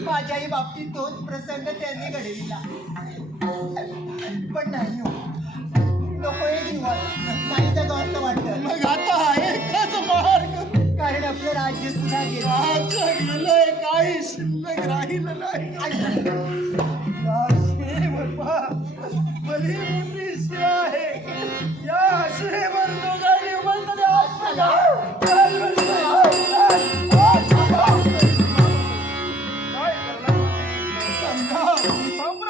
माझ्याही बाबतीत तोच प्रसंग त्यांनी घडविला, पण नाही हो, नको हे जीवन नाही तर असं वाटतं. मग आता एकच मार्ग, कारण आपलं राज्य सुद्धा गेलंय, काही शिल्लक राहिलं नाही. भली मोठी सेवा आहे, या आश्रयवर दोघांनी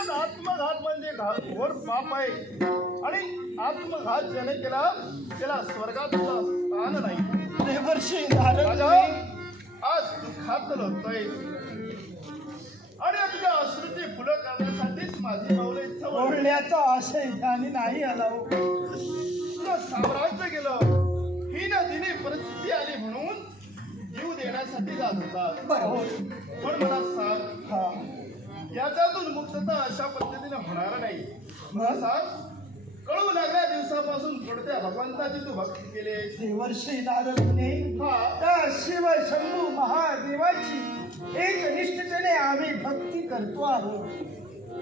आत्मघात म्हणजे घोर पाप आहे, आणि आत्मघात ज्याने केला त्याला स्वर्गात स्थान नाही. देवर्षी आज दुःखात होतोय, आणि तुझ्या अश्रूची फुलं करण्यासाठीच माझी पावले ओढण्याचा आशय त्याने नाही आला. तुझं साम्राज्य गेलं, ही नदीने परिस्थिती आली म्हणून जीव देण्यासाठी जात होता. पण मला सांग, याच्यातून मुक्तता अशा पद्धतीने होणार नाही. मला सांग, कळू लागल्या दिवसापासून पुढत्या भगवंताची तू भक्ती केली. देवर्षी नारदने त्या शिव शंभू महादेवाची एकनिष्ठतेने आम्ही भक्ती करतो आहोत.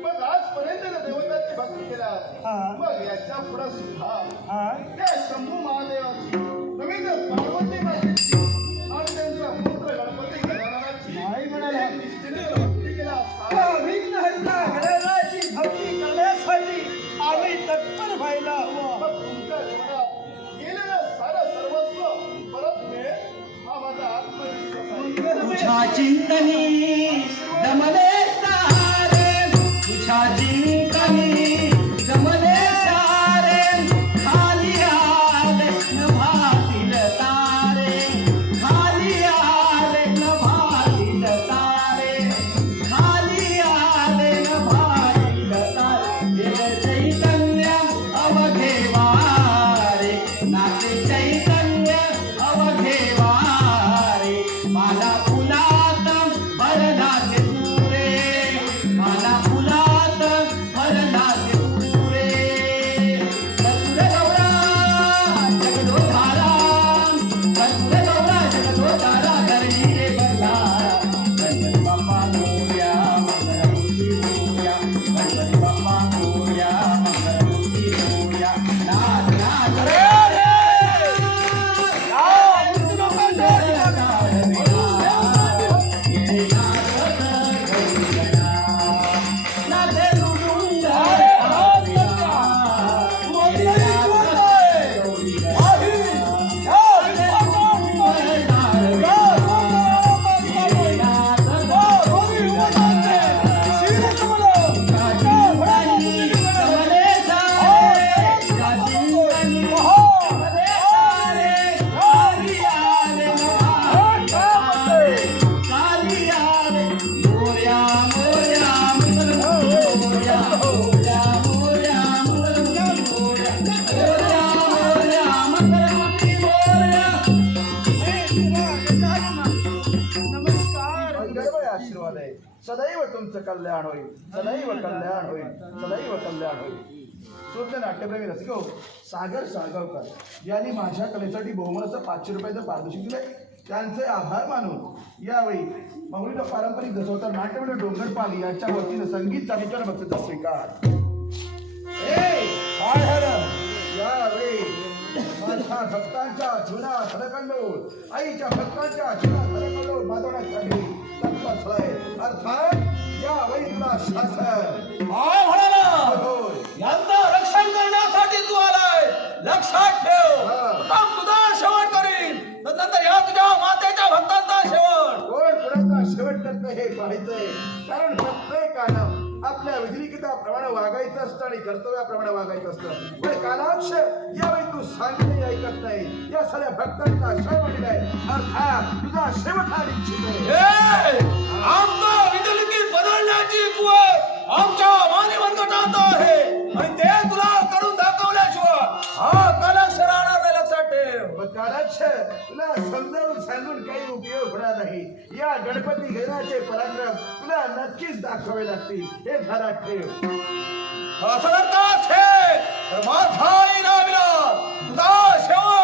मग आजपर्यंत देवताची भक्ती केला, मग याच्या पुढे सुद्धा त्या शंभू महादेवाची नवीन पार्वती मातेची आणि त्यांचा पुत्र गणपती गणाची आई म्हणाला निष्ठेने भक्ती केला. गणराची भक्ती करण्यासाठी आम्ही तत्पर व्हायला हवं. तुमच्या जीवनात गेलेलं सारं सर्वस्व परत मिळेल हा माझा आत्मविश्वास. तुझ्या चिंतनी जमले तारे, तुझ्या चिंतनी जमले तारे, खाली आले नभातील तारे, खाली आले नभातील तारे, खाली आले नभातील तारे. चैतन्य अवघे वारे, नाते चैतन्य अवघे वारे, मला फुलात भरला पुरे, मला फुलात भरला पुरे. कस्तुर गौरा जगदोधारा, कस्तुर गौरा जगदोधारा, धरणी रे बल्हारा. गणपती बाप्पा मोरया, मंगलमूर्ती मोरया, गणपती बाप्पा मोरया, मंगलमूर्ती मोरया. नाथ नाथ रे. तुमचं कल्याण होईल, सदैव कल्याण होईल, सदैव कल्याण होईल. शुद्ध नाट्यप्रेमी रसिक हो, सागर साळगावकर यांनी माझ्या कलेसाठी बहुमानाचं 500 रुपयाचं पारितोषिक दिलंय. त्यांचे आभार मानून यावेळी मंगळूर पारंपरिक दसवता नाट्यमंडळ डोंगरपाली यांच्या वतीनं संगीत चालीच्या बक्षीचा स्वीकार. काय झालं यावेळी माझ्या भक्तांच्या जुना धडकंडोळ, आईच्या भक्तांच्या जुना धडकंडोळ माजवण्यासाठी तत्पर आहे. अर्थात यावेळी तुला शासन होय. यांचं रक्षण करण्यासाठी तू आलाय, लक्षात ठेव. आता तुझा शेवट करीन, नंतर या तुझ्या मातेच्या भक्तांचा शेवट. कोण कुणाचा शेवट करतं हे पाहायचंय. कारण प्रत्येकानं आपल्या विधिलिखिताप्रमाणे वागायचं असतं आणि कर्तव्याप्रमाणे वागायचं असतं. पण कालाक्ष यावेळी तू सांगितले ऐकत नाही. या सगळ्या भक्तांचा शेवट दिलाय. अर्थात तुझा शेवट हा निश्चित आहे. आमचं विधिलिखित बदलण्याची कुवत आमच्या मानी मनगटात आहे आणि ते तुला करून दाखवल्याशिवाय हा कालाक्ष राहणार नाही, लक्षात ठेव. मग कालाक्ष तुला समजावून सांगून काही उपयोग होणार नाही. या गणपती घेण्याचे पराक्रम तुला नक्कीच दाखवावे लागतील हे ध्यानात ठेव. असं जर का असेल तर माझा इनामीला तुझा शेवट